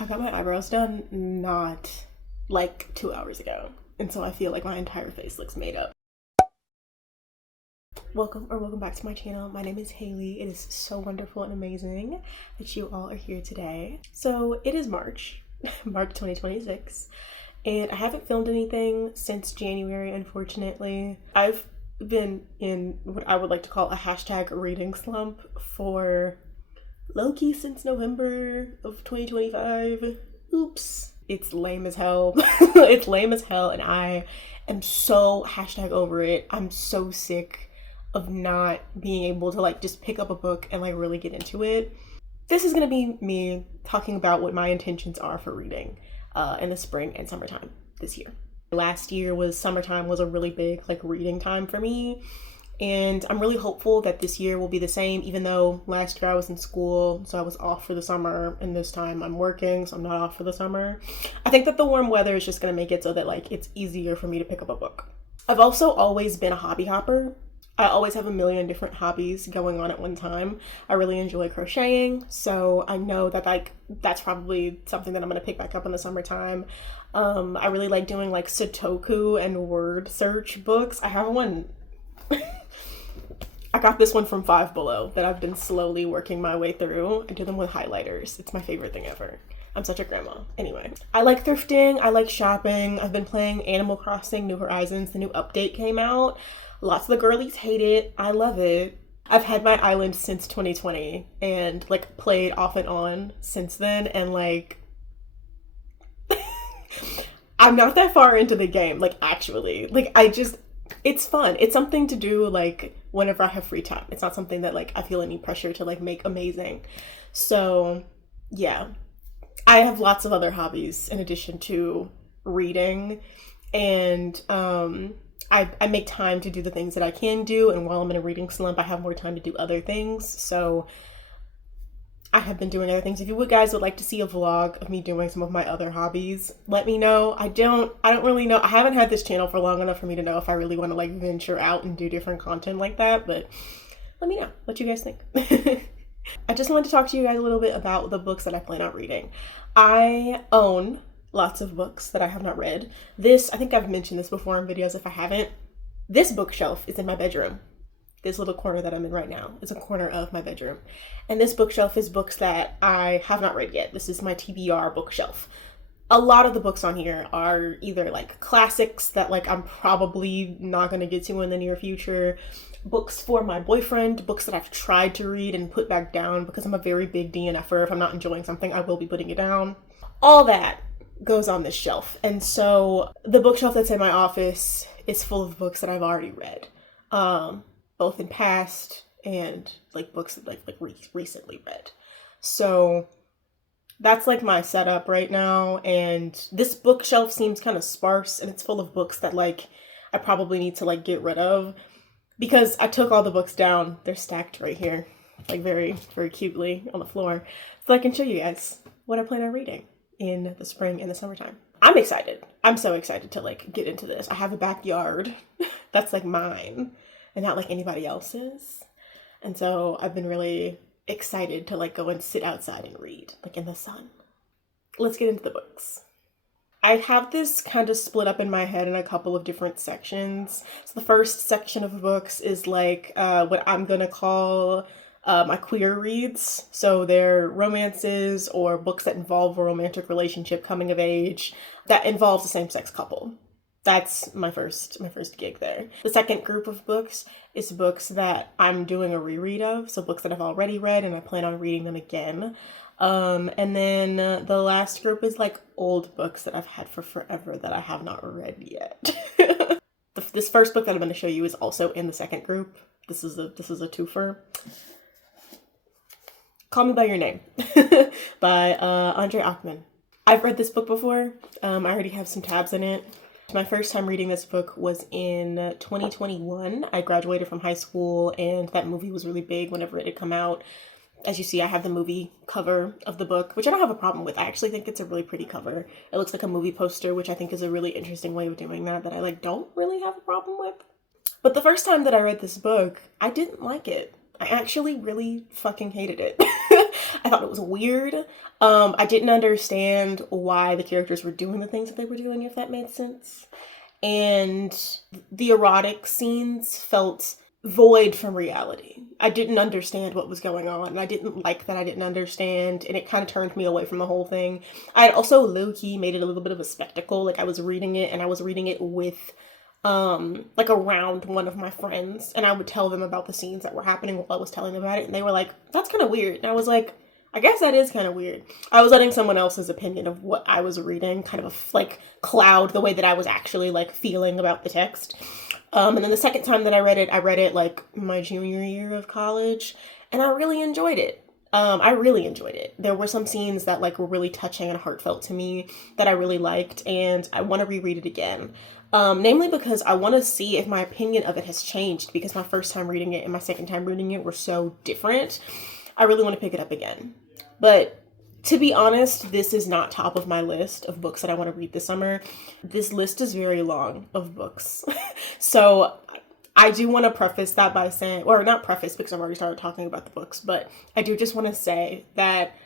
I got my eyebrows done not like 2 hours ago, and so I feel like my entire face looks made up. Welcome back to my channel. My name is Haley. It is so wonderful and amazing that you all are here today. So it is March, March 2026, and I haven't filmed anything since January, unfortunately. I've been in what I would like to call a hashtag reading slump for low-key since November of 2025. Oops. It's lame as hell. It's lame as hell, and I am so hashtag over it. I'm so sick of not being able to like just pick up a book and like really get into it. This is gonna be me talking about what my intentions are for reading in the spring and summertime this year. Last year summertime was a really big like reading time for me. And I'm really hopeful that this year will be the same, even though last year I was in school, so I was off for the summer, and this time I'm working, so I'm not off for the summer. I think that the warm weather is just gonna make it so that like it's easier for me to pick up a book. I've also always been a hobby hopper. I always have a million different hobbies going on at one time. I really enjoy crocheting, so I know that like that's probably something that I'm gonna pick back up in the summertime. I really like doing like Sudoku and word search books. I have one. I got this one from Five Below that I've been slowly working my way through. I do them with highlighters. It's my favorite thing ever. I'm such a grandma. Anyway, I like thrifting. I like shopping. I've been playing Animal Crossing New Horizons. The new update came out. Lots of the girlies hate it. I love it. I've had my island since 2020 and like played off and on since then, and like I'm not that far into the game, like actually. Like it's fun. It's something to do like whenever I have free time. It's not something that like I feel any pressure to like make amazing. So yeah, I have lots of other hobbies in addition to reading, and I make time to do the things that I can do, and while I'm in a reading slump I have more time to do other things. So I have been doing other things. If you guys would like to see a vlog of me doing some of my other hobbies, let me know. I don't really know. I haven't had this channel for long enough for me to know if I really want to like venture out and do different content like that, but let me know what you guys think. I just wanted to talk to you guys a little bit about the books that I plan on reading. I own lots of books that I have not read. I think I've mentioned this before in videos if I haven't. This bookshelf is in my bedroom. This little corner that I'm in right now is a corner of my bedroom. And this bookshelf is books that I have not read yet. This is my TBR bookshelf. A lot of the books on here are either like classics that like I'm probably not going to get to in the near future, books for my boyfriend, books that I've tried to read and put back down because I'm a very big DNFer. If I'm not enjoying something, I will be putting it down. All that goes on this shelf. And so the bookshelf that's in my office is full of books that I've already read. Both in past and like books that like recently read. So that's like my setup right now, and this bookshelf seems kind of sparse, and it's full of books that like I probably need to like get rid of because I took all the books down. They're stacked right here, like very, very cutely on the floor, so I can show you guys what I plan on reading in the spring and the summertime. I'm excited. I'm so excited to like get into this. I have a backyard that's like mine and not like anybody else's. And so I've been really excited to like go and sit outside and read, like in the sun. Let's get into the books. I have this kind of split up in my head in a couple of different sections. So the first section of books is like what I'm gonna call my queer reads. So they're romances or books that involve a romantic relationship, coming of age, that involves a same-sex couple. That's my first gig there. The second group of books is books that I'm doing a reread of, so books that I've already read and I plan on reading them again. And then the last group is like old books that I've had for forever that I have not read yet. This first book that I'm going to show you is also in the second group. This is a twofer. Call Me By Your Name by Aciman. I've read this book before. I already have some tabs in it. My first time reading this book was in 2021. I graduated from high school, and that movie was really big whenever it had come out. As you see, I have the movie cover of the book, which I don't have a problem with. I actually think it's a really pretty cover. It looks like a movie poster, which I think is a really interesting way of doing that I like don't really have a problem with. But the first time that I read this book, I didn't like it. I actually really fucking hated it. I thought it was weird. I didn't understand why the characters were doing the things that they were doing, if that made sense. And the erotic scenes felt void from reality. I didn't understand what was going on, and I didn't like that I didn't understand, and it kind of turned me away from the whole thing. I had also low-key made it a little bit of a spectacle. Like, I was reading it, and I was reading it with like around one of my friends, and I would tell them about the scenes that were happening while I was telling them about it, and they were like, that's kind of weird. And I was like, I guess that is kind of weird. I was letting someone else's opinion of what I was reading kind of like cloud the way that I was actually like feeling about the text. And then the second time that I read it like my junior year of college, and I really enjoyed it. I really enjoyed it. There were some scenes that like were really touching and heartfelt to me that I really liked, and I want to reread it again. Namely because I want to see if my opinion of it has changed, because my first time reading it and my second time reading it were so different. I really want to pick it up again. But to be honest, this is not top of my list of books that I want to read this summer. This list is very long of books. So I do want to preface that by saying, or not preface because I've already started talking about the books, but I do just want to say that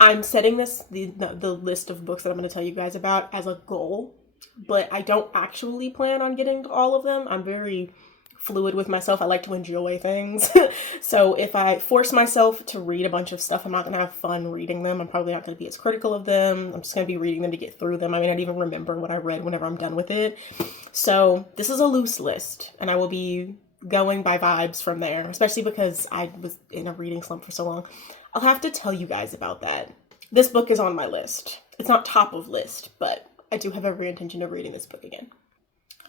I'm setting the list of books that I'm going to tell you guys about as a goal, but I don't actually plan on getting to all of them. I'm very fluid with myself. I like to enjoy things. So if I force myself to read a bunch of stuff, I'm not going to have fun reading them. I'm probably not going to be as critical of them. I'm just going to be reading them to get through them. I may not even remember what I read whenever I'm done with it. So this is a loose list, and I will be going by vibes from there, especially because I was in a reading slump for so long. I'll have to tell you guys about that. This book is on my list. It's not top of list, but I do have every intention of reading this book again.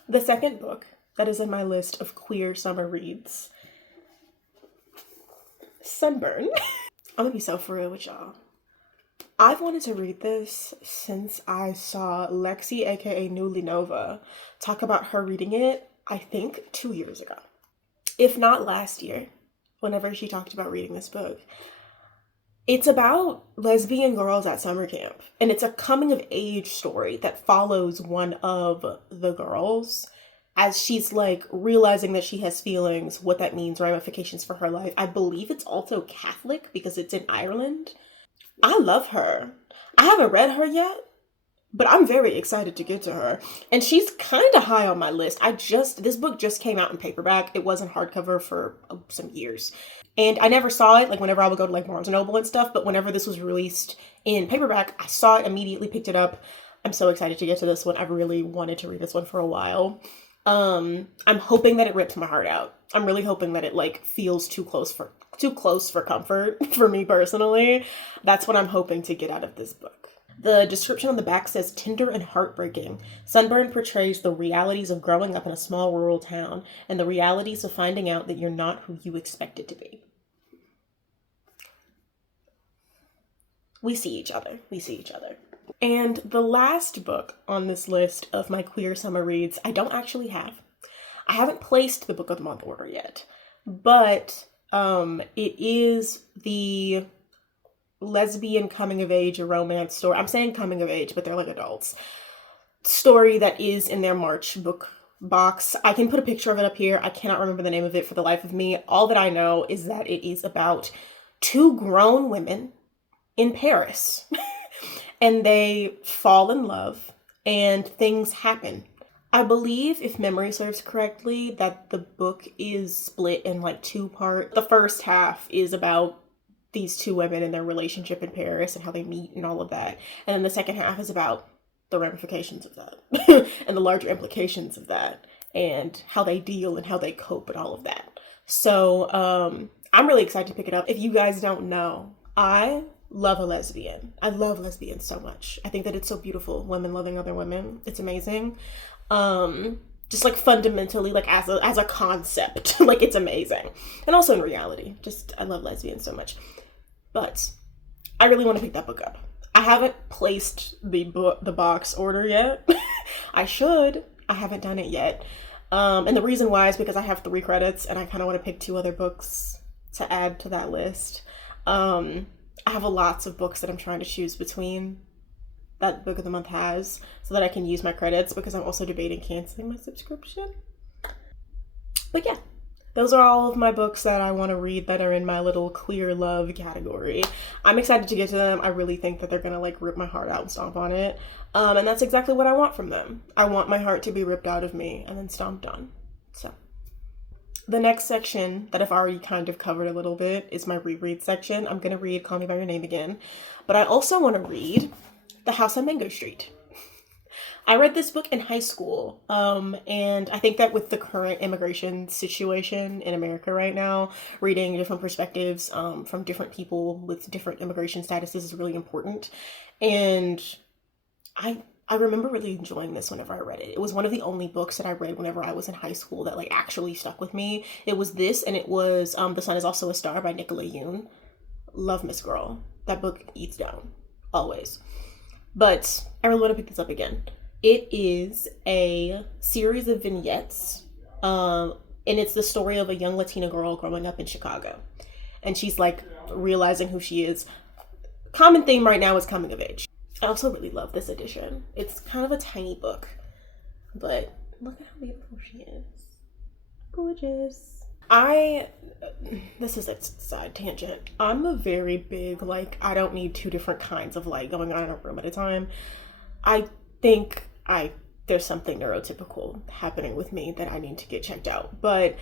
The second book that is in my list of queer summer reads, Sunburn. I'm gonna be so for real with y'all. I've wanted to read this since I saw Lexi, aka Newly Nova, talk about her reading it, I think 2 years ago. If not last year, whenever she talked about reading this book. It's about lesbian girls at summer camp, and it's a coming of age story that follows one of the girls as she's like realizing that she has feelings, what that means, ramifications for her life. I believe it's also Catholic because it's in Ireland. I love her. I haven't read her yet, but I'm very excited to get to her. And she's kind of high on my list. This book just came out in paperback. It wasn't hardcover for some years. And I never saw it, like whenever I would go to like Barnes & Noble and stuff, but whenever this was released in paperback, I saw it, immediately picked it up. I'm so excited to get to this one. I've really wanted to read this one for a while. I'm hoping that it rips my heart out. I'm really hoping that it like feels too close for comfort for me personally. That's what I'm hoping to get out of this book. The description on the back says, tender and heartbreaking. Sunburn portrays the realities of growing up in a small rural town and the realities of finding out that you're not who you expected to be. We see each other. And the last book on this list of my queer summer reads, I don't actually have. I haven't placed the book of the month order yet, but it is the lesbian coming of age romance story. I'm saying coming of age, but they're like adults. Story that is in their March book box. I can put a picture of it up here. I cannot remember the name of it for the life of me. All that I know is that it is about two grown women in Paris. And they fall in love and things happen. I believe, if memory serves correctly, that the book is split in like two parts. The first half is about these two women and their relationship in Paris and how they meet and all of that. And then the second half is about the ramifications of that and the larger implications of that and how they deal and how they cope and all of that. So I'm really excited to pick it up. If you guys don't know, I love a lesbian. I love lesbians so much. I think that it's so beautiful. Women loving other women. It's amazing. Just like fundamentally, like as a concept, like it's amazing. And also in reality, just I love lesbians so much. But I really want to pick that book up. I haven't placed the box order yet. I should. I haven't done it yet. And the reason why is because I have 3 credits and I kind of want to pick 2 other books to add to that list. I have lots of books that I'm trying to choose between that book of the month has so that I can use my credits, because I'm also debating canceling my subscription. But yeah, those are all of my books that I want to read that are in my little queer love category. I'm excited to get to them. I really think that they're gonna like rip my heart out and stomp on it. And that's exactly what I want from them. I want my heart to be ripped out of me and then stomped on. So the next section that I've already kind of covered a little bit is my reread section. I'm gonna read Call Me By Your Name again, but I also want to read The House on Mango Street. I read this book in high school, and I think that with the current immigration situation in America right now, reading different perspectives from different people with different immigration statuses is really important. And I remember really enjoying this whenever I read it. It was one of the only books that I read whenever I was in high school that like actually stuck with me. It was this, and it was The Sun Is Also a Star by Nicola Yoon. Love Miss Girl. That book eats down, always. But I really want to pick this up again. It is a series of vignettes, and it's the story of a young Latina girl growing up in Chicago. And she's like realizing who she is. Common theme right now is coming of age. I also really love this edition. It's kind of a tiny book, but look at how beautiful she is. Gorgeous. This is a side tangent. I'm a very big, like, I don't need two different kinds of light going on in a room at a time. I think there's something neurotypical happening with me that I need to get checked out. But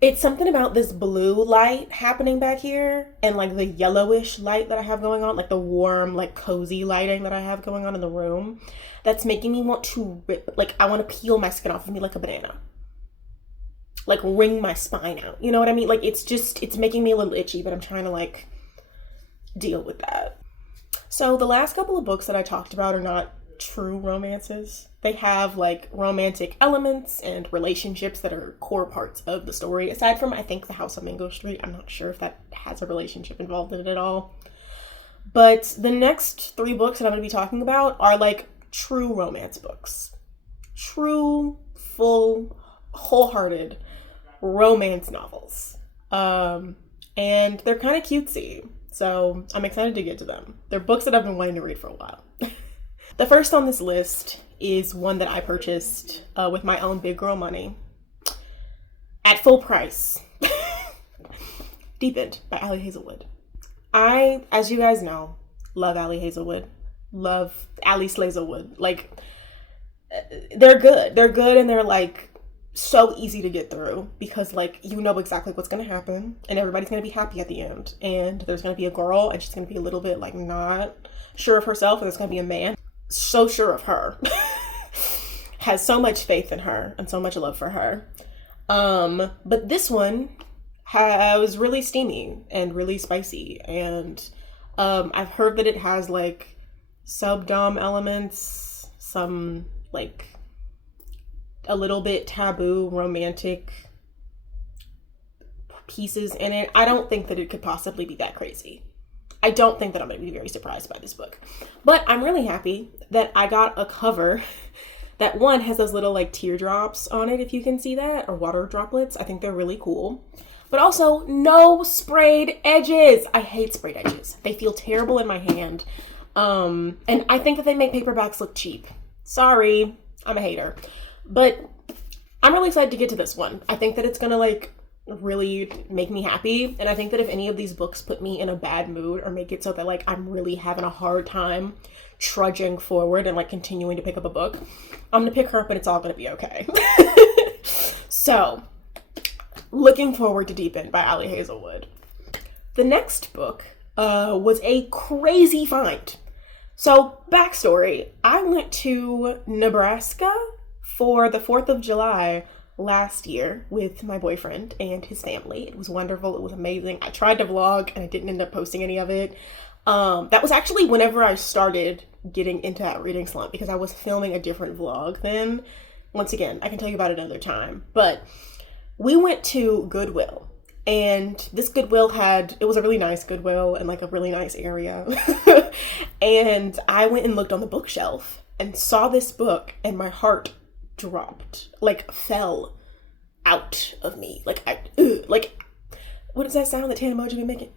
it's something about this blue light happening back here and like the yellowish light that I have going on, like the warm, like cozy lighting that I have going on in the room, that's making me want to rip, like I want to peel my skin off of me like a banana. Like wring my spine out. You know what I mean? Like it's making me a little itchy, but I'm trying to like deal with that. So the last couple of books that I talked about are not true romances. They have like romantic elements and relationships that are core parts of the story. Aside from, I think, The House on Mango Street. I'm not sure if that has a relationship involved in it at all. But the next 3 books that I'm going to be talking about are like true romance books. True, full, wholehearted romance novels. And they're kind of cutesy. So I'm excited to get to them. They're books that I've been wanting to read for a while. The first on this list is one that I purchased with my own big girl money at full price. Deep End by Ali Hazelwood. I, as you guys know, love Ali Hazelwood. Love Ali Slazelwood. Like, they're good. They're good, and they're like so easy to get through because like you know exactly what's gonna happen and everybody's gonna be happy at the end. And there's gonna be a girl and she's gonna be a little bit like not sure of herself, and there's gonna be a man so sure of her. Has so much faith in her and so much love for her. But this one was really steamy and really spicy, and I've heard that it has like sub-dom elements, some like a little bit taboo romantic pieces in it. I don't think that it could possibly be that crazy. I don't think that I'm going to be very surprised by this book. But I'm really happy that I got a cover that, one, has those little like teardrops on it, if you can see that, or water droplets. I think they're really cool. But also, no sprayed edges. I hate sprayed edges. They feel terrible in my hand. And I think that they make paperbacks look cheap. Sorry, I'm a hater. But I'm really excited to get to this one. I think that it's going to like really make me happy, and I think that if any of these books put me in a bad mood or make it so that like I'm really having a hard time trudging forward and like continuing to pick up a book, I'm gonna pick her up and it's all gonna be okay. So looking forward to Deep End by Ali Hazelwood. The next book was a crazy find. So backstory, I went to Nebraska for the 4th of July last year with my boyfriend and his family. It was wonderful. It was amazing. I tried to vlog and I didn't end up posting any of it. That was actually whenever I started getting into that reading slump, because I was filming a different vlog then. Once again, I can tell you about it another time. But we went to Goodwill, and this Goodwill it was a really nice Goodwill in like a really nice area. And I went and looked on the bookshelf and saw this book, and my heart dropped, like fell out of me. Like what does that sound that Tan emoji be making?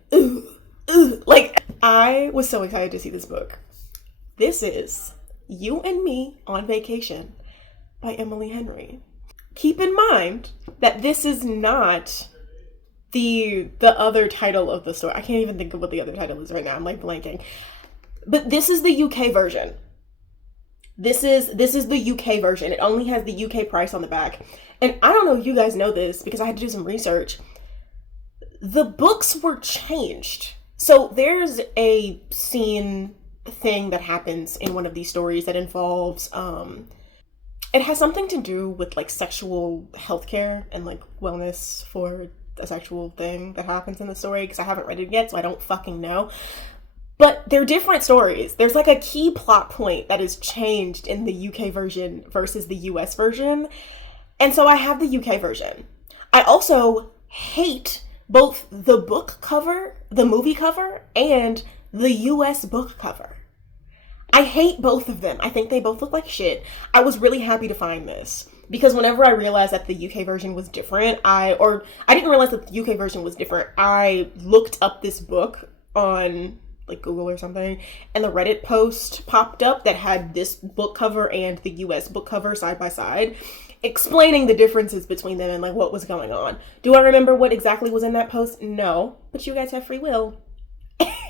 Like, I was so excited to see this book. This is You and Me on Vacation by Emily Henry. keep in mind that this is not the other title of the story. I can't even think of what the other title is right now. I'm like blanking. But this is the UK version. This is the UK version. It only has the UK price on the back. And I don't know if you guys know this because I had to do some research. The books were changed. So there's a scene thing that happens in one of these stories that involves it has something to do with like sexual healthcare and like wellness for a sexual thing that happens in the story, because I haven't read it yet, so I don't fucking know. But they're different stories. There's like a key plot point that is changed in the UK version versus the US version. And so I have the UK version. I also hate both the book cover, the movie cover, and the US book cover. I hate both of them. I think they both look like shit. I was really happy to find this because whenever I realized that the UK version was different, I didn't realize that the UK version was different. I looked up this book on like Google or something, and the Reddit post popped up that had this book cover and the US book cover side by side, explaining the differences between them and like what was going on. Do I remember what exactly was in that post? No, but you guys have free will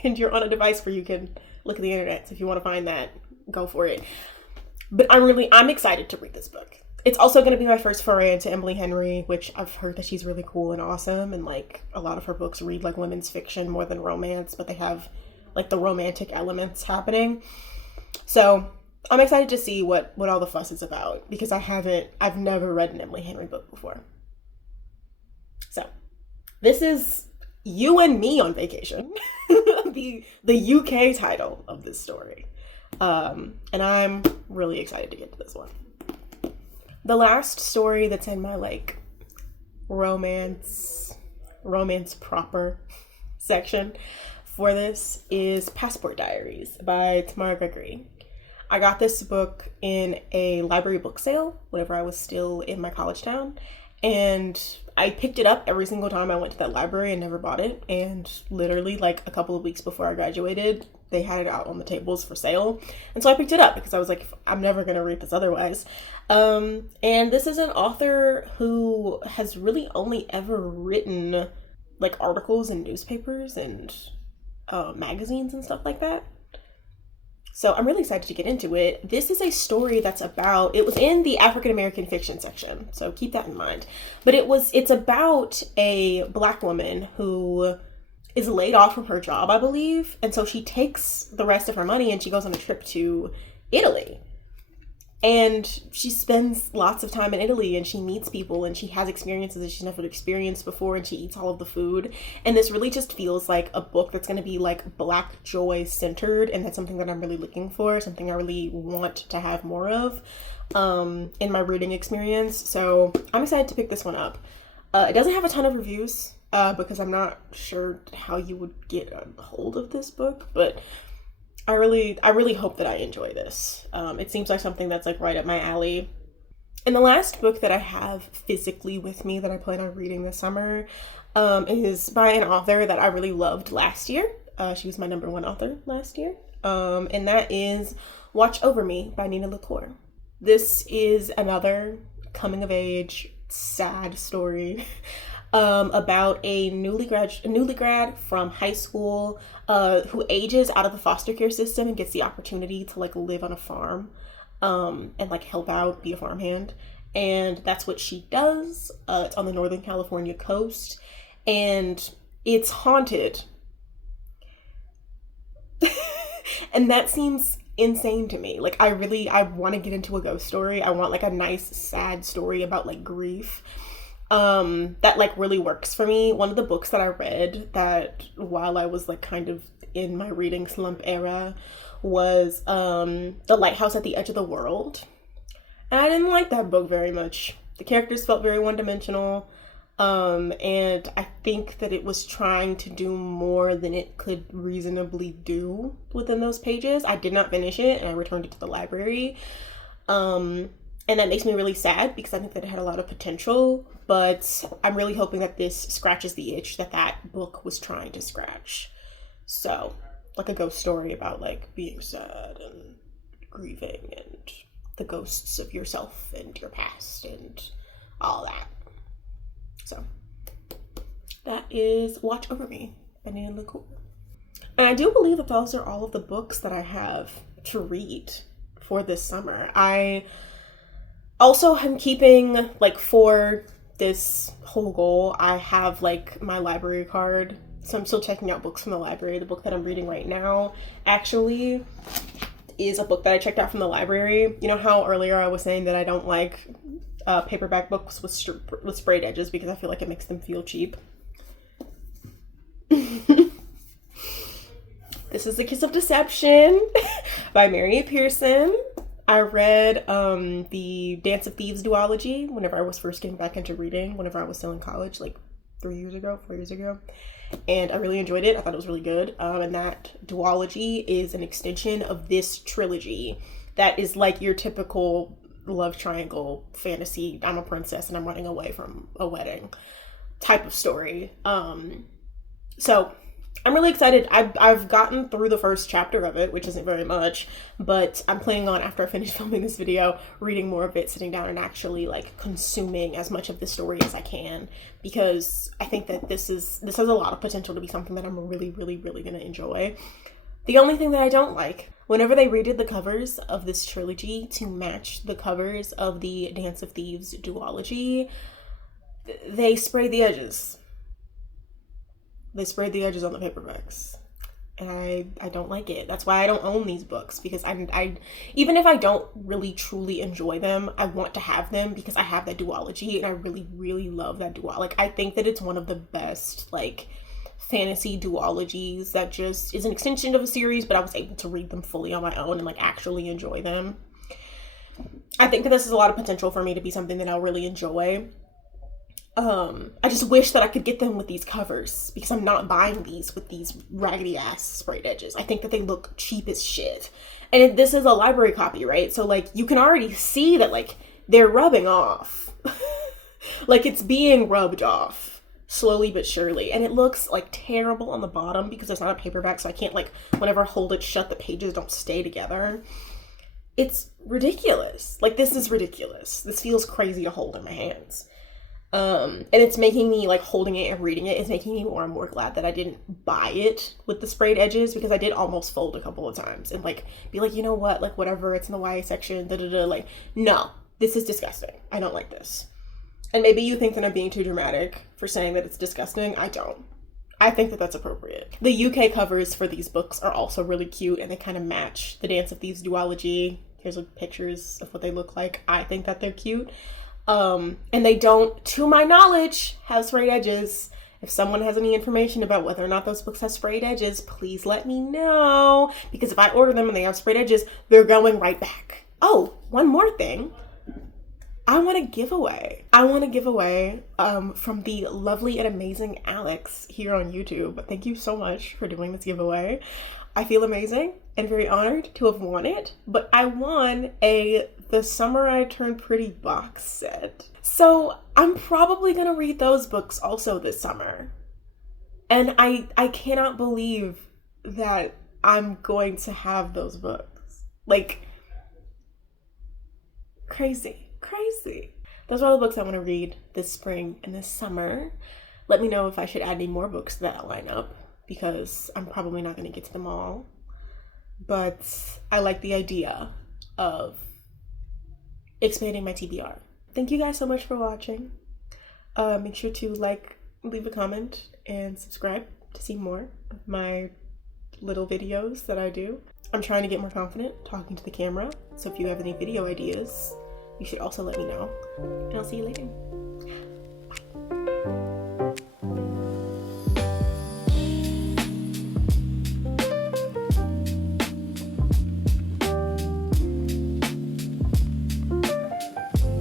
and you're on a device where you can look at the internet. So if you want to find that, go for it. But I'm excited to read this book. It's also going to be my first foray into Emily Henry, which I've heard that she's really cool and awesome, and like a lot of her books read like women's fiction more than romance, but they have like the romantic elements happening. So I'm excited to see what all the fuss is about, because I've never read an Emily Henry book before. So this is you and me on vacation. the UK title of this story. And I'm really excited to get to this one. The last story that's in my like romance proper section for this is Passport Diaries by Tamara Gregory. I got this book in a library book sale whenever I was still in my college town, and I picked it up every single time I went to that library and never bought it. And literally like a couple of weeks before I graduated, they had it out on the tables for sale. And so I picked it up because I was like, I'm never going to read this otherwise. And this is an author who has really only ever written like articles in newspapers and magazines and stuff like that. So I'm really excited to get into it. This is a story that's about, it was in the African American fiction section, so keep that in mind. But it's about a Black woman who is laid off from her job, I believe. And so she takes the rest of her money and she goes on a trip to Italy. And she spends lots of time in Italy, and she meets people, and she has experiences that she's never experienced before, and she eats all of the food. And this really just feels like a book that's going to be like Black joy centered, and that's something that I'm really looking for, something I really want to have more of in my reading experience. So I'm excited to pick this one up. It doesn't have a ton of reviews because I'm not sure how you would get a hold of this book, but I really hope that I enjoy this. It seems like something that's like right up my alley. And the last book that I have physically with me that I plan on reading this summer is by an author that I really loved last year. She was my number one author last year. And that is Watch Over Me by Nina LaCour. This is another coming of age sad story about a newly grad from high school who ages out of the foster care system and gets the opportunity to like live on a farm and like help out, be a farmhand. And that's what she does. It's on the Northern California coast, and it's haunted. And that seems insane to me. Like I want to get into a ghost story. I want like a nice sad story about like grief that like really works for me. One of the books that I read that while I was like kind of in my reading slump era was The Lighthouse at the Edge of the World. And I didn't like that book very much. The characters felt very one-dimensional. And I think that it was trying to do more than it could reasonably do within those pages. I did not finish it, and I returned it to the library. And that makes me really sad because I think that it had a lot of potential, but I'm really hoping that this scratches the itch that book was trying to scratch. So, like a ghost story about like being sad and grieving and the ghosts of yourself and your past and all that. So that is Watch Over Me by LaCour. And I do believe that those are all of the books that I have to read for this summer. I also am keeping, like, for this whole goal, I have, like, my library card. So I'm still checking out books from the library. The book that I'm reading right now actually is a book that I checked out from the library. You know how earlier I was saying that I don't like paperback books with sprayed edges because I feel like it makes them feel cheap? This is The Kiss of Deception by Mary Pearson. I read the Dance of Thieves duology whenever I was first getting back into reading, whenever I was still in college, like 4 years ago. And I really enjoyed it. I thought it was really good. And that duology is an extension of this trilogy that is like your typical love triangle fantasy. I'm a princess and I'm running away from a wedding type of story. So I'm really excited. I've gotten through the first chapter of it, which isn't very much, but I'm planning on, after I finish filming this video, reading more of it, sitting down and actually like consuming as much of the story as I can, because I think that this has a lot of potential to be something that I'm really, really, really gonna enjoy. The only thing that I don't like, whenever they redid the covers of this trilogy to match the covers of the Dance of Thieves duology, they sprayed the edges. They sprayed the edges on the paperbacks, and I don't like it. That's why I don't own these books, because I even if I don't really truly enjoy them, I want to have them because I have that duology and I really, really love that duology. Like, I think that it's one of the best like fantasy duologies that just is an extension of a series, but I was able to read them fully on my own and like actually enjoy them. I think that this is a lot of potential for me to be something that I'll really enjoy. I just wish that I could get them with these covers, because I'm not buying these with these raggedy ass sprayed edges. I think that they look cheap as shit. And this is a library copy, right? So like you can already see that like they're rubbing off. Like it's being rubbed off slowly but surely. And it looks like terrible on the bottom because it's not a paperback, so I can't like, whenever I hold it shut, the pages don't stay together. It's ridiculous. Like, this is ridiculous. This feels crazy to hold in my hands. And it's making me, like, holding it and reading it is making me more and more glad that I didn't buy it with the sprayed edges, because I did almost fold a couple of times and, like, be like, you know what, like, whatever, it's in the YA section, like, no, this is disgusting. I don't like this. And maybe you think that I'm being too dramatic for saying that it's disgusting. I don't. I think that that's appropriate. The UK covers for these books are also really cute, and they kind of match the Dance of Thieves duology. Here's like pictures of what they look like. I think that they're cute. And they don't, to my knowledge, have sprayed edges. If someone has any information about whether or not those books have sprayed edges, please let me know. Because if I order them and they have sprayed edges, they're going right back. Oh, one more thing. I want to give away from the lovely and amazing Alex here on YouTube. Thank you so much for doing this giveaway. I feel amazing and very honored to have won it, but I won The Summer I Turned Pretty box set. So I'm probably gonna read those books also this summer. And I cannot believe that I'm going to have those books. Like, crazy. Those are all the books I want to read this spring and this summer. Let me know if I should add any more books to that lineup, because I'm probably not going to get to them all. But I like the idea of expanding my TBR. Thank you guys so much for watching. Make sure to leave a comment, and subscribe to see more of my little videos that I do. I'm trying to get more confident talking to the camera, so if you have any video ideas, you should also let me know. And I'll see you later.